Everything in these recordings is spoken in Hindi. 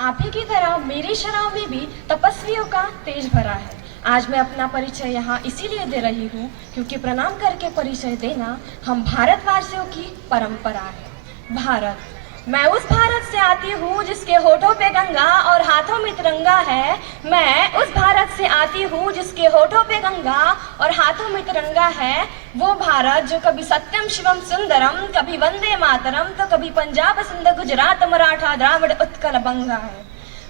आप ही की तरह मेरी शराब में भी तपस्वियों का तेज भरा है। आज मैं अपना परिचय यहाँ इसीलिए दे रही हूँ क्योंकि प्रणाम करके परिचय देना हम भारतवासियों की परंपरा है। भारत, मैं उस भारत से आती हूँ जिसके होठों पे गंगा और हाथों में तिरंगा है। मैं उस भारत से आती हूँ जिसके होठों पे गंगा और हाथों में तिरंगा है। वो भारत जो कभी सत्यम शिवम सुंदरम, कभी वंदे मातरम, तो कभी पंजाब सिंध गुजरात मराठा द्राविड़ उत्कल बंगा है।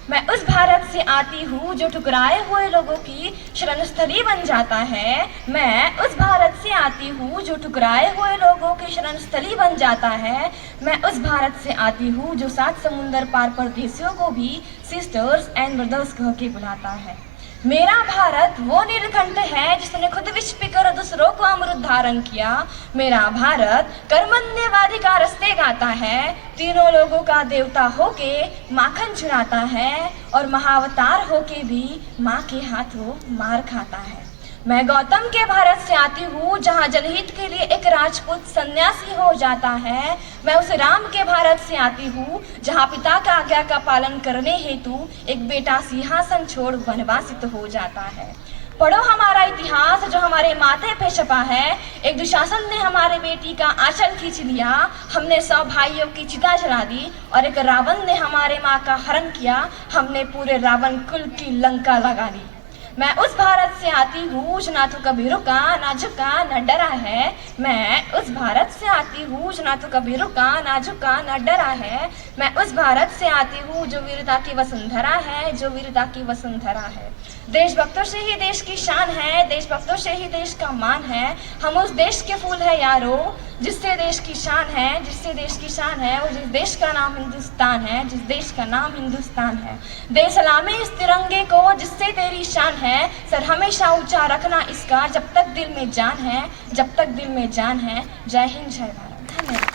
मैं उस भारत से आती हूँ जो ठुकराए हुए लोगों की शरणस्थली बन जाता है। मैं उस भारत से आती हूँ जो ठुकराए हुए लोगों की शरणस्थली बन जाता है। मैं उस भारत से आती हूँ जो 7 समुंदर पार परदेशियों को भी सिस्टर्स एंड ब्रदर्स कह के बुलाता है। मेरा भारत वो नीलकंठ है जिसने खुद विष पीकर दूसरों को अमृत धारण किया। मेरा भारत कर्मण्यवादी का रस्ते गाता है, तीनों लोगों का देवता होके माखन चुराता है और महाअवतार होके भी माँ के हाथों मार खाता है। मैं गौतम के भारत से आती हूँ जहाँ जनहित के लिए एक राजपूत सन्यासी हो जाता है। मैं उस राम के भारत से आती हूँ जहाँ पिता का आज्ञा का पालन करने हेतु एक बेटा सिंहासन छोड़ वनवासित हो जाता है। पढ़ो हमारा इतिहास जो हमारे माथे पे छपा है। एक दुशासन ने हमारे बेटी का आंचल खींच लिया, हमने 100 भाइयों की चिता जला दी, और एक रावण ने हमारे माँ का हरण किया, हमने पूरे रावण कुल की लंका लगा ली। मैं उस भारत से आती हूँ जो ना तो कभी रुका ना झुका ना डरा है। मैं उस भारत से आती हूँ जो ना तो कभी रुका ना झुका ना डरा है। मैं उस भारत से आती हूँ जो वीरता की वसुंधरा है, जो वीरता की वसुंधरा है। देशभक्तों से ही देश की शान है, देशभक्तों से ही देश का मान है। हम उस देश के फूल है यारो जिससे देश की शान है, जिससे देश की शान है, और जिस देश का नाम हिंदुस्तान है, जिस देश का नाम हिंदुस्तान है। दे सलामी इस तिरंगे को जिससे तेरी शान है, सर हमेशा ऊंचा रखना इसका जब तक दिल में जान है, जब तक दिल में जान है। जय हिंद, जय भारत। धन्यवाद।